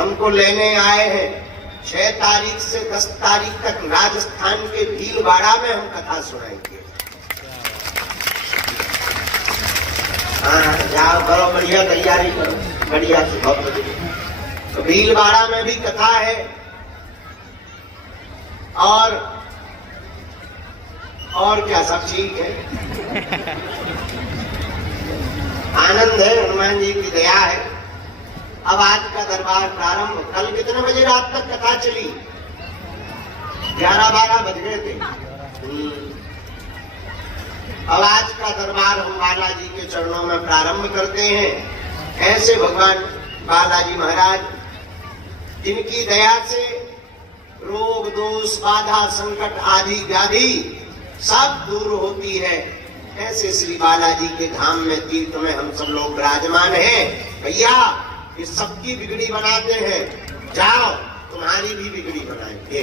हमको लेने आए हैं। 6 तारीख से 10 तारीख तक राजस्थान के भीलवाड़ा में हम कथा सुनाएंगे। हाँ, जाओ करो, बढ़िया तैयारी करो, बढ़िया से बहुत बढ़िया। तो भीलवाड़ा में भी कथा है और क्या सब ठीक है। आनंद है, हनुमान जी की दया है। अब आज का दरबार प्रारंभ। कल कितने बजे रात तक कथा चली? 11-12 बज गए थे। अब आज का दरबार हम बालाजी के चरणों में प्रारंभ करते हैं। ऐसे भगवान बालाजी महाराज जिनकी दया से रोग दोष बाधा संकट आदि व्याधि सब दूर होती है, ऐसे श्री बालाजी के धाम में तीर्थ में हम सब लोग विराजमान हैं। भैया ये सबकी बिगड़ी बनाते हैं, जाओ तुम्हारी भी बिगड़ी बनाएंगे।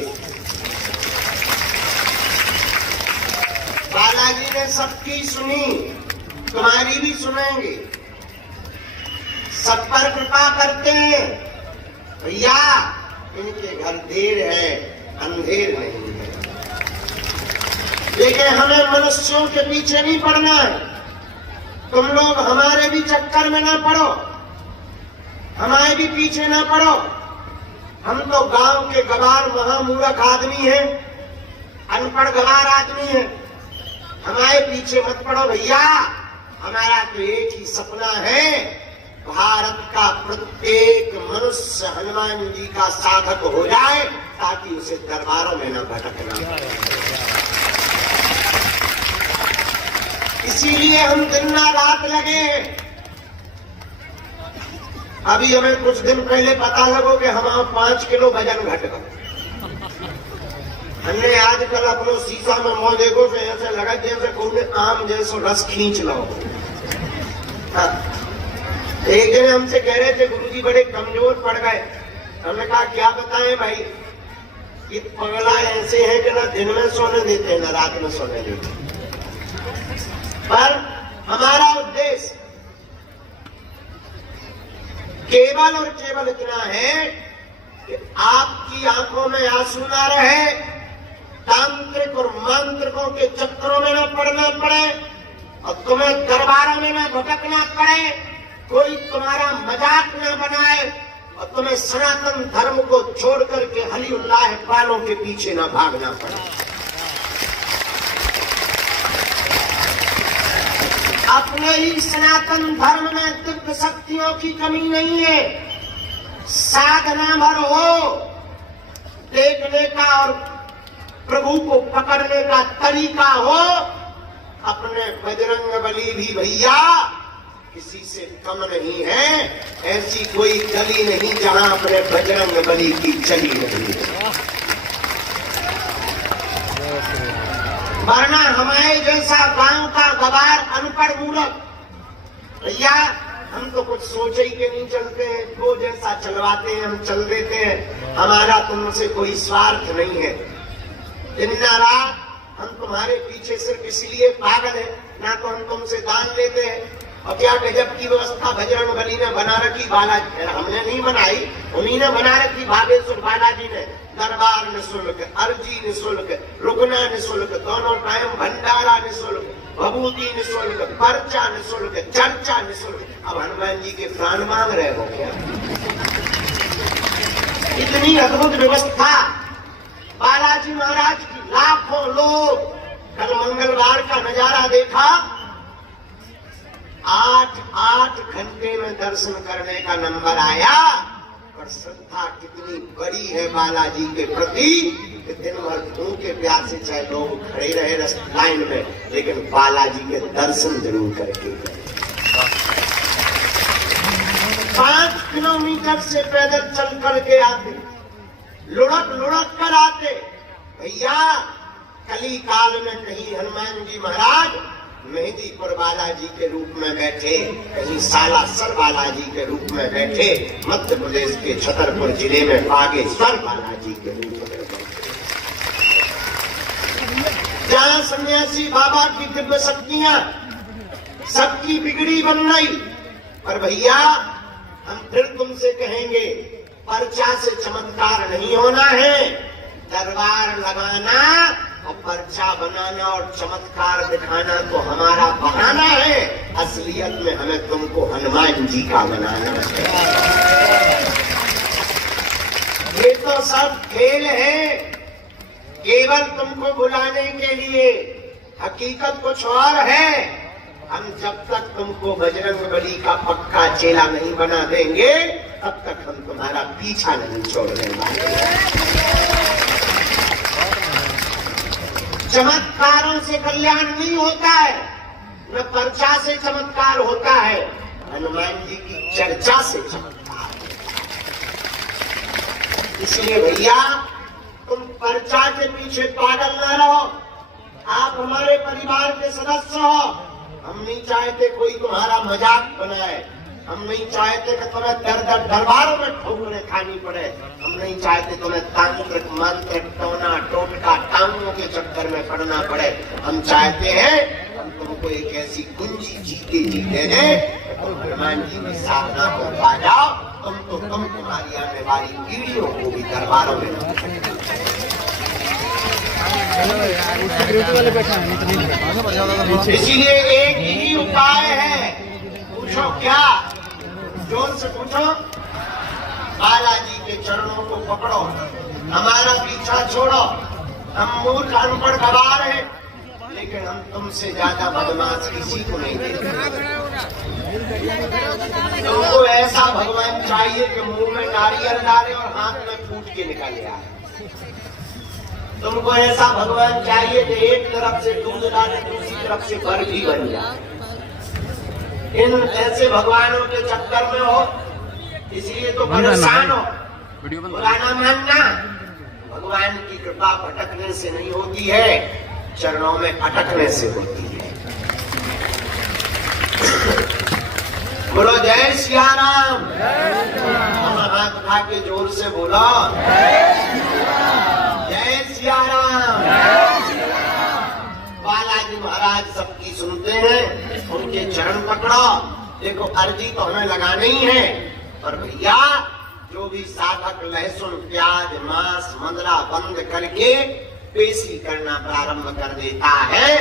बालाजी ने सबकी सुनी, तुम्हारी भी सुनेंगे। सब पर कृपा करते हैं भैया, इनके घर देर है, अंधेर नहीं है। लेकिन हमें मनुष्यों के पीछे नहीं पड़ना है। तुम लोग हमारे भी चक्कर में ना पड़ो, हमारे भी पीछे ना पड़ो। हम तो गांव के गवार महामूर्ख आदमी हैं, अनपढ़ गवार आदमी हैं। हमारे पीछे मत पड़ो भैया। हमारा तो एक ही सपना है, भारत का प्रत्येक मनुष्य हनुमान जी का साधक हो जाए, ताकि उसे दरबारों में न भटकना। इसीलिए हम दिन रात लगे हैं। अभी हमें कुछ दिन पहले पता लगो कि हमारा 5 किलो वजन घट गया। हमने आजकल अपनो शीशा में मुंह देखो से ऐसे लगा जैसे कोई आम जैसो रस खींच लो। एक दिन हमसे कह रहे थे गुरुजी बड़े कमजोर पड़ गए। हमने कहा क्या बताएं भाई, ये पगला ऐसे है कि ना दिन में सोने देते हैं ना रात में सोने देते हैं। पर हमारा उद्देश्य केवल और केवल इतना है कि आपकी आंखों में आंसू ना रहे, तांत्रिक और मांत्रिकों के चक्करों में न पड़ना पड़े और तुम्हें दरबारों में न भटकना पड़े, कोई तुम्हारा मजाक न बनाए और तुम्हें सनातन धर्म को छोड़ करके हली उल्लाह वालों के पीछे न भागना पड़े। अपने ही सनातन धर्म में दिव्य शक्तियों की कमी नहीं है। साधना भर हो, देखने का और प्रभु को पकड़ने का तरीका हो। अपने बजरंग बली भी भैया किसी से कम नहीं है। ऐसी कोई गली नहीं जहां अपने बजरंग बली की चली नहीं है। वरना हमारे जैसा गांव का गवार अनपढ़ मूर्ख भैया, हम तो कुछ सोचे ही के नहीं चलते हैं। वो जैसा चलवाते हैं हम चल देते हैं। हमारा तुमसे कोई स्वार्थ नहीं है। दिन रात हम तुम्हारे पीछे सिर्फ इसलिए पागल है, ना तो हम तुमसे दान लेते हैं। और क्या गजब की व्यवस्था बजरंग बली ने बना रखी, बालाजी हमने नहीं बनाई, उन्हीं ने बना रखी। भागेश्वर बालाजी ने दरबार निःशुल्क, अर्जी निःशुल्क, रुकना निःशुल्क, दोनों टाइम भंडारा निःशुल्क, भभूति निःशुल्क, पर्चा निःशुल्क, चर्चा निःशुल्क। अब हनुमान जी के प्राण मांग रहे हो क्या? इतनी अद्भुत व्यवस्था बालाजी महाराज की। लाखों लोग, कल मंगलवार का नजारा देखा, 8 घंटे में दर्शन करने का नंबर आया। और श्रद्धा कितनी बड़ी है बालाजी के प्रति कि दिन भर भूखे प्यासे चाहे लोग खड़े रहे लाइन में, लेकिन बालाजी के दर्शन जरूर करके गए। 5 किलोमीटर से पैदल चल करके आते, लुढ़क कर आते। भैया कली काल में कहीं हनुमान जी महाराज मेहंदीपुर बालाजी के रूप में बैठे, कहीं सालासर बालाजी के रूप में बैठे, मध्य प्रदेश के छतरपुर जिले में बागेश्वर बालाजी के रूप में बैठे। जहां सन्यासी बाबा की दिव्य शक्तियां सबकी बिगड़ी बन गई। पर भैया हम फिर तुमसे कहेंगे पर्चा से चमत्कार नहीं होना है। दरबार लगाना और पर्चा बनाना और चमत्कार दिखाना तो हमारा बहाना है। असलियत में हमें तुमको हनुमान जी का बनाना है। ये तो सब खेल है, केवल तुमको बुलाने के लिए। हकीकत कुछ और है। हम जब तक तुमको बजरंगबली का पक्का चेला नहीं बना देंगे तब तक हम तुम्हारा पीछा नहीं छोड़ने वाले। चमत्कारों से कल्याण नहीं होता है, न पर्चा से चमत्कार होता है, हनुमान जी की चर्चा से चमत्कार। इसलिए भैया तुम पर्चा के पीछे पागल न रहो। आप हमारे परिवार के सदस्य हो। हम नहीं चाहते कोई तुम्हारा मजाक बनाए। हम नहीं चाहते कि तुम्हें दर दर दरबारों में ठोकरें खानी पड़े। हम नहीं चाहते तुम्हें तांत्रिक मंत्र टोना टोटका टांगों के चक्कर में पड़ना पड़े। हम चाहते हैं हम तुमको एक ऐसी कुंजी जीते जीते दें तुम हनुमान जी की साधना को पा जाओ। तुम तो कम, तुम्हारी आने वाली पीढ़ियों को भी दरबारों में इसीलिए एक ही उपाय है। पूछो क्या? जोर से पूछो। बालाजी के चरणों को पकड़ो, हमारा पीछा छोड़ो। हम मूर्ख अनपढ़ गवार हैं, लेकिन हम तुमसे ज्यादा बदमाश किसी को नहीं देते। तुमको ऐसा भगवान चाहिए कि मुंह में नारियल डाले और हाथ में फूट के निकल आए। तुमको ऐसा भगवान चाहिए कि एक तरफ से दूध डाले दूसरी तरफ से बर्फी बन जाए। इन ऐसे भगवानों के चक्कर में हो, इसलिए तो परेशान हो। पुराना मानना, भगवान की कृपा भटकने से नहीं होती है, चरणों में अटकने से होती है। बोलो जय सिया राम। हाथ उठा के जोर से बोलो जय सिया राम। बालाजी महाराज सबकी सुनते हैं, उनके चरण पकड़ो। देखो अर्जी तो हमें लगानी ही है, पर भैया जो भी साधक लहसुन प्याज मांस मंदरा बंद करके पेशी करना प्रारंभ कर देता है,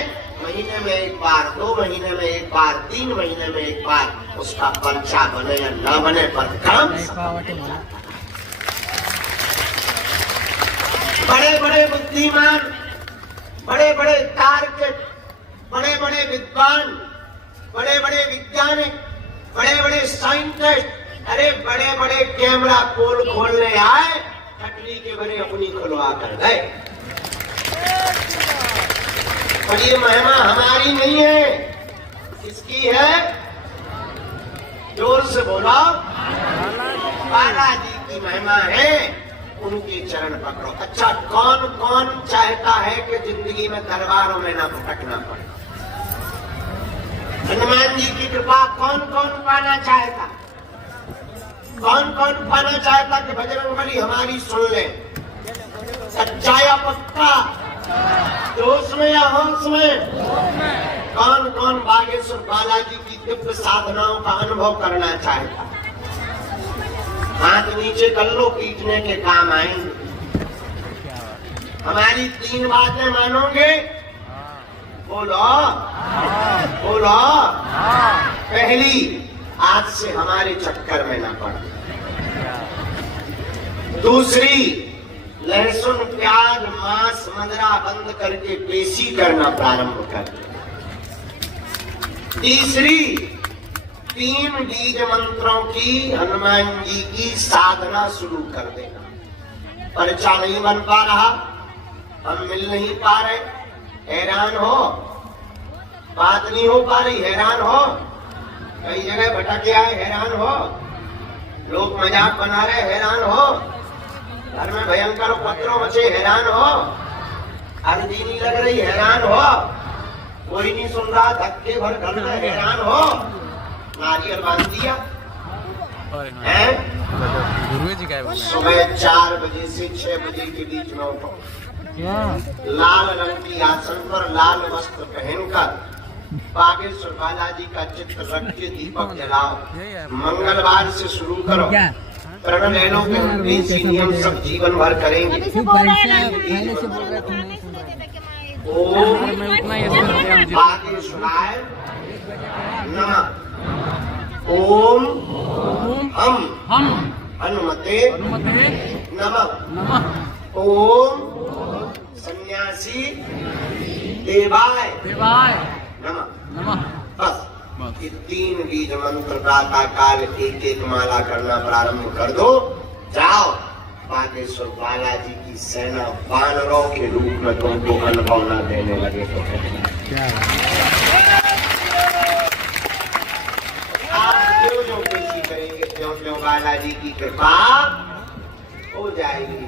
महीने में एक बार, 2 महीने में एक बार, 3 महीने में एक बार, उसका पर्चा बने या न बने पर काम बड़े बड़े बुद्धिमान, बड़े बड़े तार्किक, बड़े बड़े विद्वान, बड़े बड़े वैज्ञानिक, बड़े बड़े साइंटिस्ट, अरे बड़े बड़े कैमरा पोल खोलने आए, खटरी के बड़े अपनी खुलवा कर गए। और ये महिमा हमारी नहीं है, किसकी है? जोर से बोलो। बालाजी की महिमा है, उनके चरण पकड़ो। अच्छा, कौन कौन चाहता है कि जिंदगी में दरबारों में ना भटकना पड़े? हनुमान जी की कृपा कौन कौन पाना चाहता? कौन कौन पाना चाहता कि बजरंगबली हमारी सुन ले? सच्चा या पक्का, जोश में या होश में? कौन कौन बागेश्वर बालाजी की दिव्य साधनाओं का अनुभव करना चाहता? हाथ नीचे कर लो, पीटने के काम आएंगे। हमारी 3 बातें मानोगे? बोलो बोलो। पहली, आज से हमारे चक्कर में ना पड़ो। दूसरी, लहसुन प्याज मांस मंदरा बंद करके पेशी करना प्रारंभ कर। तीसरी, 3 बीज मंत्रों की हनुमान जी की साधना शुरू कर देना। पर्चा नहीं बन पा रहा, हम मिल नहीं पा रहे, हैरान हो, बात नहीं हो पा रही, हैरान हो, कई जगह भटक आए, हैरान हो, लोग मजाक बना रहे, हैरान हो, घर में भयंकर उपद्रव मचे, हैरान हो, अर्जी नहीं लग रही, हैरान हो, कोई नहीं सुन रहा, धक्के भर घर में, हैरान हो, नारियल बांध दिया है। सुबह 4 बजे से 6 बजे के बीच में उठो, लाल रंग की आसन पर लाल वस्त्र पहनकर बागेश्वर बालाजी का चित्र रख के दीपक जलाओ। मंगलवार से शुरू करो, प्रण ले लो कि हम इसी नियम सब जीवन भर करेंगे। ओम बागेश्वराय नमः। ओम हम हनुमते नमः। ओम सन्यासी देवाय नमः। बस ये 3 बीज मंत्र प्रातः काल एक एक माला करना प्रारंभ कर दो। जाओ, बागेश्वर बालाजी की सेना वानरों के रूप में तुमको अनुभव न देने लगे तो आप जो पेशी करेंगे त्यों बालाजी की कृपा हो जाएगी।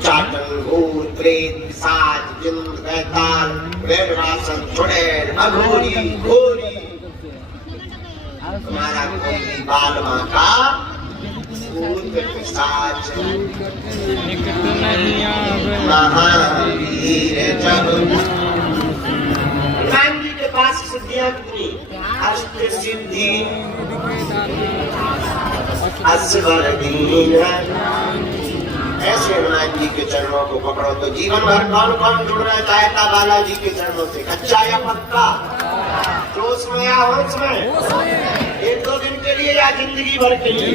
चाटन, भूत, प्रेत, पिशाच, जिन, बैताल, वैद्यनाशन, चुड़ैल, अघोरी, घोरी, तुम्हारा कोई बाल माँ का भूत, पिशाच, महावीर जब हनुमान जी के पास सिद्धियां कितनी? अष्ट सिद्धि, असवर दीन। ऐसे हनुमान जी के चरणों को पकड़ो तो जीवन भर कौन कौन जुड़ना चाहता बालाजी के चरणों से, कच्चा या पक्का, जोश में या होश में, 1-2 दिन के लिए या जिंदगी भर के लिए?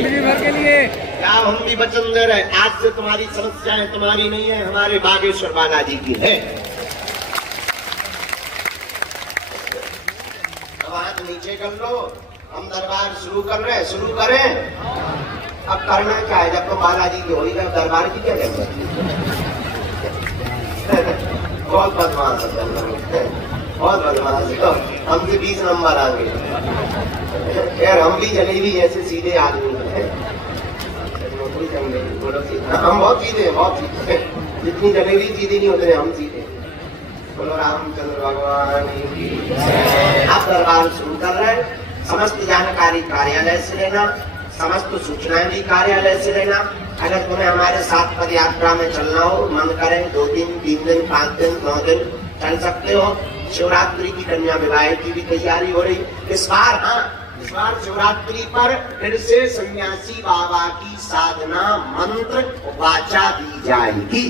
क्या हम भी वचन दे रहे, आज से तुम्हारी समस्याएं तुम्हारी नहीं है, हमारे बागेश्वर बालाजी की है। अब हाथ नीचे कर लो, हम दरबार शुरू कर रहे हैं, शुरू करें। अब करना क्या है, जब तो बालाजी की होगी तब दरबार की क्या जरूरत है? बहुत बदमाश है, बहुत बदमाश है। हमसे 20 नंबर आगे। यार हम भी जलेबी ऐसे सीधे आदमी हैं। हम बहुत सीधे हैं, बहुत सीधे हैं। जितनी जलेबी सीधी नहीं होते हम सीधे। बोलो रामचंद्र भगवान की। आप दरबार शुरू कर रहे हैं, समस्त जानकारी कार्यालय से लेना, समस्त सूचनाएं भी कार्यालय से लेना। अगर तुम्हें हमारे साथ पद यात्रा में चलना हो, मन करें 2 दिन, 3 दिन, 5 दिन, 9 दिन चल सकते हो। शिवरात्रि की कन्या विवाह की भी तैयारी हो रही इस बार शिवरात्रि पर फिर से सन्यासी बाबा की साधना मंत्र वाचा दी जाएगी।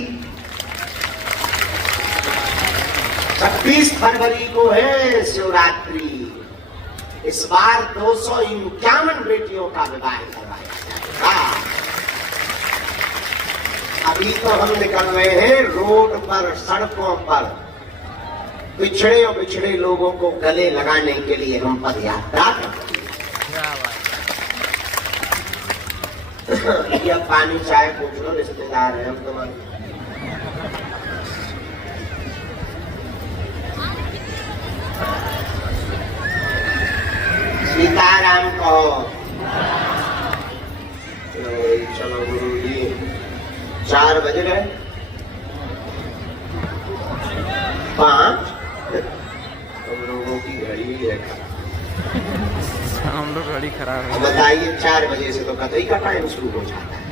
26 फरवरी को है शिवरात्रि। इस बार 251 बेटियों का विवाह करवाया जाएगा। अभी तो हम निकल रहे हैं रोड पर, सड़कों पर पिछड़े और बिछड़े लोगों को गले लगाने के लिए हम पद यात्रा करते हैं। अब पानी चाय पूछ लो, रिश्तेदार है हम तुम्हारे। सीताराम कहो। चलो गुरु जी, 4 बज रहे, 5 हम लोगों की घड़ी है, हम लोग घड़ी खराब है। बताइए 4 बजे से तो कतई का टाइम शुरू हो जाता है।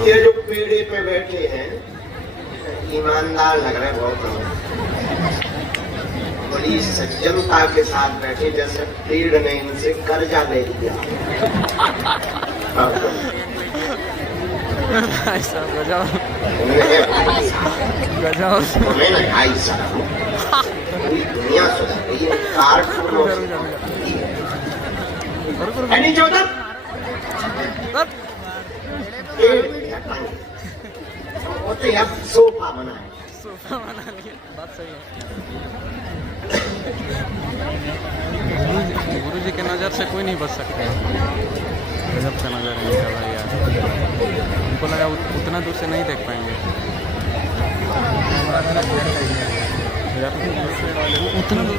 ये जो पेड़े पे बैठे हैं ईमानदार लग रहे, बहुत बड़ी सज्जनता के साथ बैठे, जैसे पेड़ ने इनसे कर्जा ले लिया। भाई साहब पूरी दुनिया सुन रही है, कार्टूनों से अब सोफा बना लिया। बात सही है। गुरु जी के नज़र से कोई नहीं बच सकते। गजब का नज़र है इनका भाई यार। उनको लगा उतना दूर से नहीं देख पाएंगे यार, उतना दूर।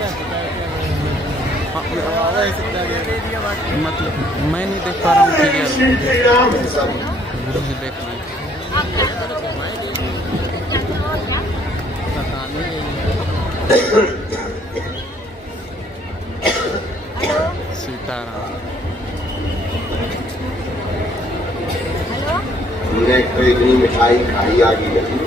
मतलब मैं नहीं देख पा रहा हूँ। गुरु जी देख ली। सीताराम। हमने तो इतनी मिठाई खाई आगे लगी।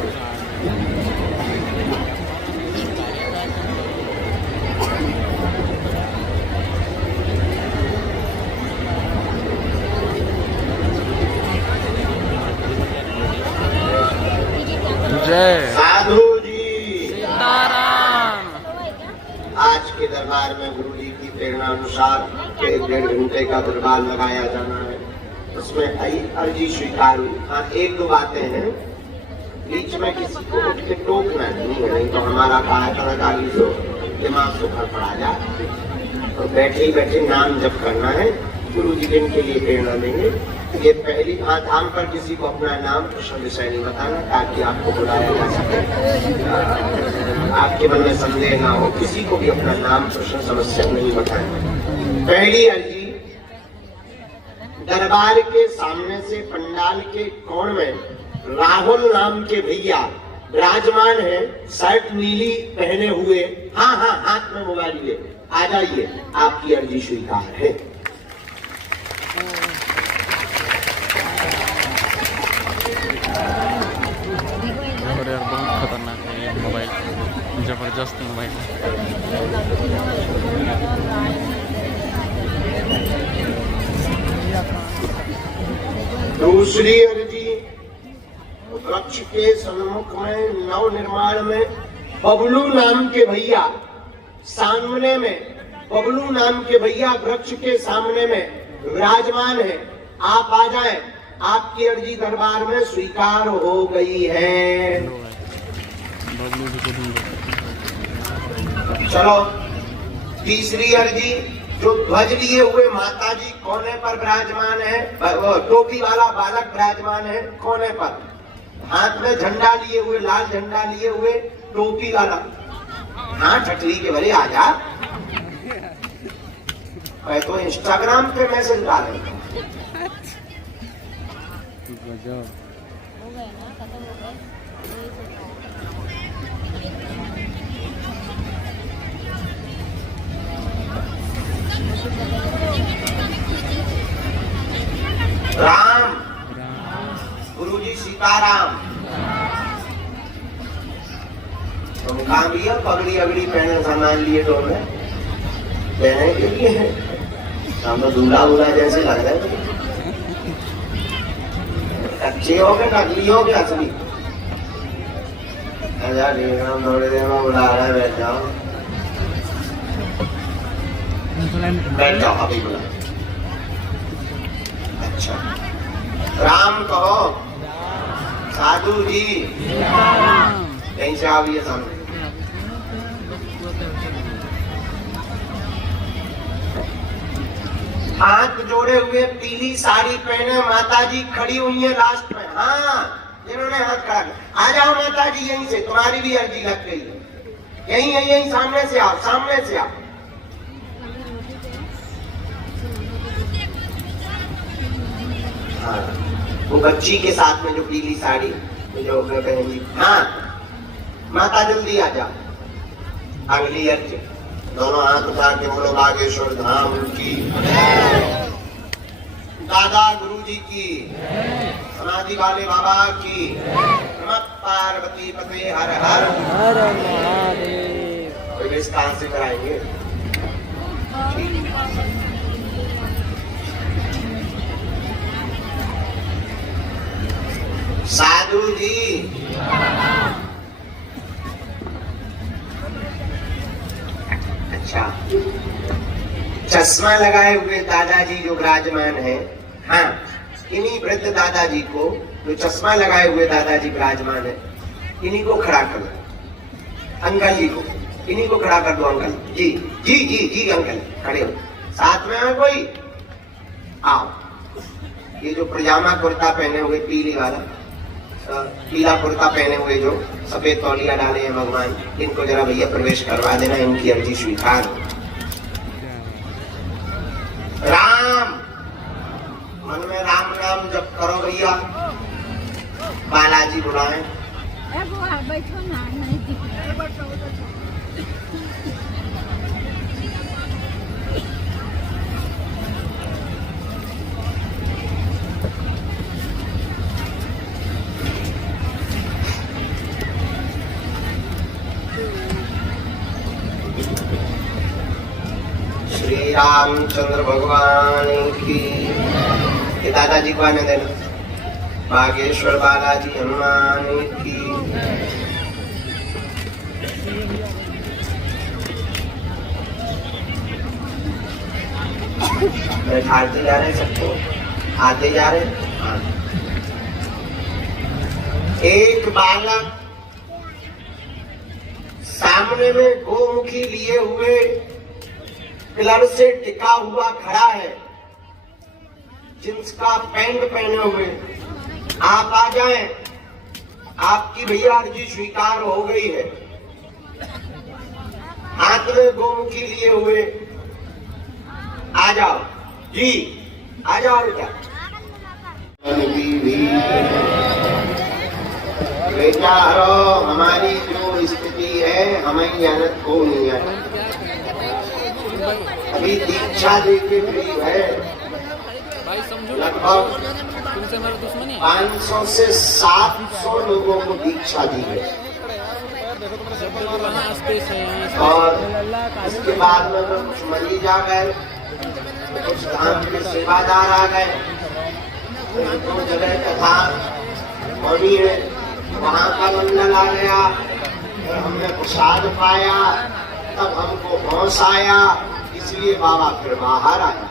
जय साधु जी सीताराम। आज के दरबार में गुरु जी की प्रेरणा अनुसार 1-1.5 घंटे का दरबार लगाया जाना है। उसमें अर्जी स्वीकार हुई। हाँ, 1-2 बातें हैं, बीच में किसी को उठ के टोकना नहीं है, नहीं तो हमारा कलाकारी तो दिमाग से भर पड़ा जाए। तो बैठे ही बैठे नाम जप करना है। गुरु जी दिन के लिए प्रेरणा देंगे। ये पहली बात, हम पर किसी को अपना नाम प्रश्न विषय नहीं बताना, ताकि आपको बुलाया जा सके, आपके मन में संदेह ना हो। किसी को भी अपना नाम प्रश्न समस्या नहीं बताना। पहली अर्जी, दरबार के सामने से पंडाल के कोण में राहुल नाम के भैया विराजमान है, शर्ट नीली पहने हुए। हाँ, हाथ में मोबाइल लिए आ जाइए, आपकी अर्जी स्वीकार है। और यार बहुत खतरनाक है ये मोबाइल, जबरदस्त मोबाइल है। दूसरी अर्जी, वृक्ष के सम्मुख में नव निर्माण में बबलू नाम के भैया सामने में, बबलू नाम के भैया वृक्ष के सामने में विराजमान है। आप आ जाएं, आपकी अर्जी दरबार में स्वीकार हो गई है। चलो, तीसरी अर्जी, जो ध्वज लिए हुए माता जी कोने पर विराजमान है, टोपी वाला बालक विराजमान है कोने पर, हाथ में झंडा लिए हुए, लाल झंडा लिए हुए, टोपी वाला। हाँ, ठटली के भरे आ जा। मैं तो इंस्टाग्राम पे मैसेज डाल रहा हूँ। राम, गुरु जी सीताराम। तुम कहाँ भैया पगड़ी अगड़ी पहने सामान लिए डोल में पहने के लिए है, हम तो दूल्हा बुला जैसे लग रहे हैं। अच्छे हो गए, नकली हो गया असली। अच्छा ठीक है, थोड़ी देर में बुला रहा है, बैठ जाओ, बैठ जाओ, अभी बुला। अच्छा, राम कहो। साधु जी कहीं से आइए सामने। हाथ जोड़े हुए, पीली साड़ी पहने माता जी खड़ी हुई है लास्ट में। हाँ, जिन्होंने हाथ खड़ा किया, आ जाओ माता जी, यहीं से तुम्हारी भी अर्जी लग गई है। यहीं सामने से आओ, सामने से आओ। हाँ, वो बच्ची के साथ में जो पीली साड़ी जो पहनी। हाँ, माता जल्दी आ जा। अगली अर्जी, दोनों हाथ उठा के बोलो बागेश्वर धाम की, दादा गुरु जी की, समाधि वाले बाबा की, नमः पार्वती पते हर हर हर महादेव। प्रवेश कहाँ से कराएंगे? साधु जी अच्छा, चश्मा लगाए हुए दादाजी जो विराजमान है। हाँ, इन्हीं वृद्ध दादाजी को, जो चश्मा लगाए हुए दादाजी विराजमान है, इन्हीं को खड़ा कर दो। अंकल जी को, इन्हीं को खड़ा कर दो। अंकल जी, जी जी जी अंकल खड़े हो। साथ में है कोई? आओ। ये जो पजामा कुर्ता पहने हुए पीली वाला, पीला कुर्ता पहने हुए जो सफेद तौलिया डाले हैं भगवान, इनको जरा भैया प्रवेश करवा देना, इनकी अर्जी स्वीकार। राम, मन में राम नाम जप करो भैया। बालाजी बुलाएं। बैठो ना, नहीं दिख रहा। रामचंद्र भगवान की। ये दादाजी को आने देना। बागेश्वर बालाजी हनुमान की। बैठाते जा रहे हैं सबको, आते जा रहे हैं। हाँ। एक बालक सामने में गोमुखी लिए हुए पिलर से टिका हुआ खड़ा है, जींस का पैंट पहने हुए। आप आ जाएं, आपकी भैया अर्जी स्वीकार हो गई है। हाथ में गोमुखी लिए हुए आ जाओ जी, आ जाओ बेटा। बेटा हमारी जो स्थिति है हमें जानत को नहीं है। अभी दीक्षा देके फ्री है। लगभग 500 से 700 लोगों को दीक्षा दी है। और इसके बाद में कुछ मरीज आ गए, कुछ धाम के सेवादार आ गए। दो जगह कथा होनी है, वहाँ का मंडल आ गया। और हमने प्रसाद पाया, तब हमको होश आया, इसलिए बाबा फिर बाहर आया।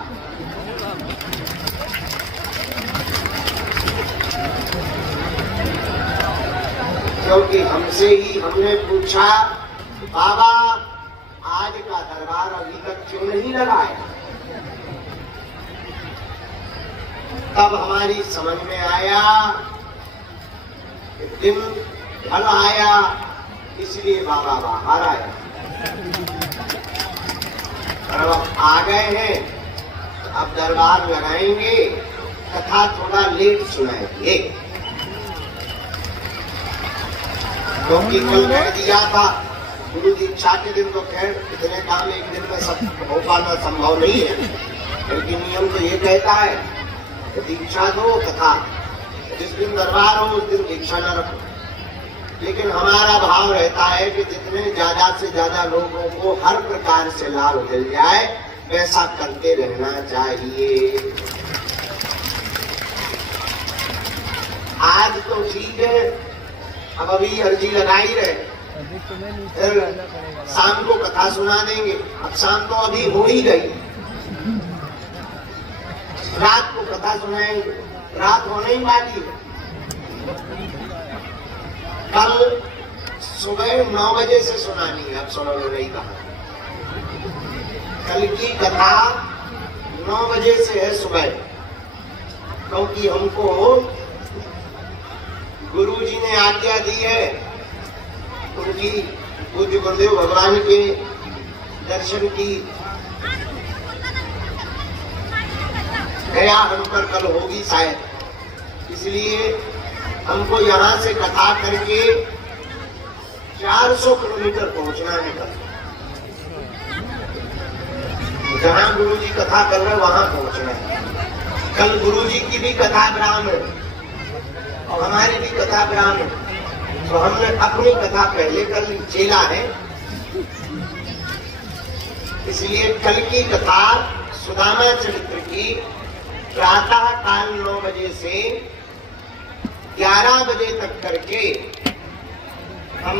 क्योंकि हमसे ही हमने पूछा, बाबा आज का दरबार अभी तक क्यों नहीं लगाया? तब हमारी समझ में आया कि दिन ढल आया, इसलिए बाबा बाहर आया। और अब आ गए हैं, अब दरबार लगाएंगे, कथा थोड़ा लेट सुनाएंगे। क्योंकि कल कह दिया था गुरु दीक्षा के दिन, तो खैर इतने काम एक दिन में सब हो पाना संभव नहीं है। लेकिन नियम तो ये कहता है कि दीक्षा दो, कथा जिस दिन दरबार हो उस दिन दीक्षा न रखो। लेकिन हमारा भाव रहता है कि जितने ज्यादा से ज्यादा लोगों को हर प्रकार से लाभ मिल जाए, वैसा करते रहना चाहिए। आज तो ठीक है, अब अभी अर्जी लगाई रहे, फिर शाम को कथा सुना देंगे। अब शाम तो अभी हो ही गई, रात को कथा सुनाएंगे, रात होने ही वाली है। कल सुबह 9 बजे से सुनानी है। अब सुनो लो, नहीं कहा कल की कथा 9 बजे से है सुबह, क्योंकि हमको गुरुजी ने आज्ञा दी है। उनकी पूज्य गुरुदेव भगवान के दर्शन की गया हम पर कल होगी शायद, इसलिए हमको यहाँ से कथा करके 400 किलोमीटर पहुंचना है। कल जहाँ गुरुजी कथा कर रहे वहां पहुंचना है। कल गुरुजी की भी कथा ग्राम है और हमारी भी कथा ग्राम है, तो हमने अपनी कथा पहले कर ली, चेला है। इसलिए कल की कथा सुदामा चरित्र की प्रातः काल 9 बजे से 11 बजे तक करके हम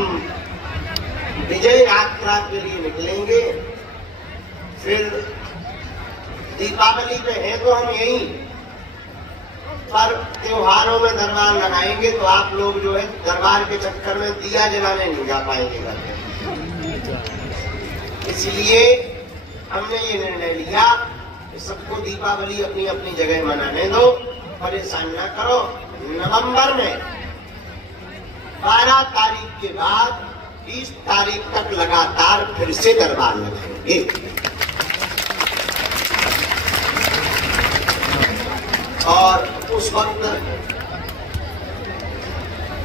विजय यात्रा के लिए निकलेंगे। फिर दीपावली पे है तो हम यहीं, पर त्योहारों में दरबार लगाएंगे, तो आप लोग जो है दरबार के चक्कर में दिया जलाने नहीं जा पाएंगे घर में। इसलिए हमने ये निर्णय लिया कि सबको दीपावली अपनी अपनी जगह मनाने दो, परेशान न करो। नवंबर में 12 तारीख के बाद 20 तारीख तक लगातार फिर से दरबार लगाएंगे। और उस वक्त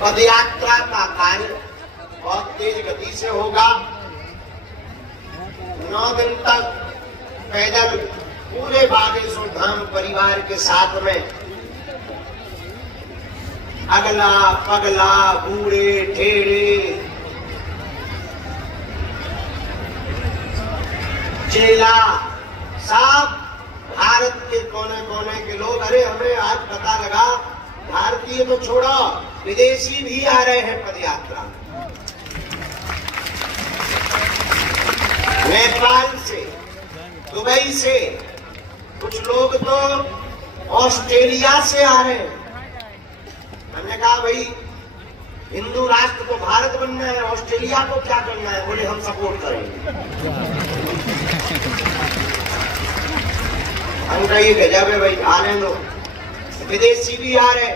पदयात्रा का कार्य बहुत तेज गति से होगा। 9 दिन तक पैदल पूरे बागेश्वर धाम परिवार के साथ में अगला पगला बूढ़े ठेड़े चेला सब भारत के कोने कोने के लोग, अरे हमें आज पता लगा भारतीय तो छोड़ो विदेशी भी आ रहे हैं पदयात्रा। नेपाल से, दुबई से, कुछ लोग तो ऑस्ट्रेलिया से आ रहे हैं। हमने कहा भाई हिंदू राष्ट्र तो भारत बनना है, ऑस्ट्रेलिया को क्या करना है? बोले हम सपोर्ट करेंगे। हम कहिए गजब है भाई, आ रहे लोग, विदेशी भी आ रहे,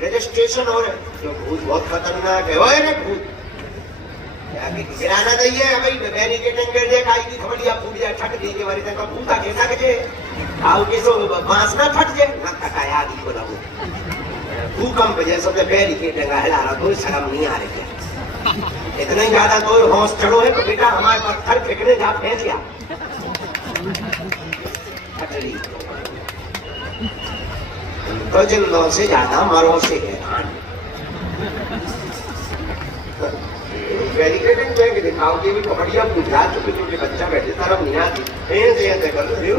रजिस्ट्रेशन हो रहे। जो भूत बहुत खतरनाक है, ओए रे भूत गिराना चाहिए भाई, बैरिकेडिंग कर दे, खाई की खबड़िया फूटिया छट दी के बारे में भूता कैसा के आओ कैसो बांस ना फट जाए ना तकाया दी को लगो भूकंप जैसा तो बैरिकेडिंग हिला रहा, तो शर्म नहीं आ रही है। इतना ही ज्यादा तो होश चढ़ो है तो बेटा हमारे पत्थर फेंकने जा फेंक दिया तो जिंदों से ज्यादा मरों से हैरान। बैरिकेडिंग बैंक दिखाओ कि भी पकड़िया पूछा चुके चुके बच्चा बैठे तरफ नहीं आती ऐसे कर रहे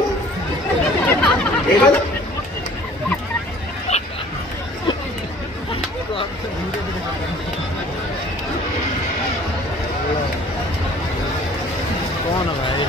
कौन है भाई?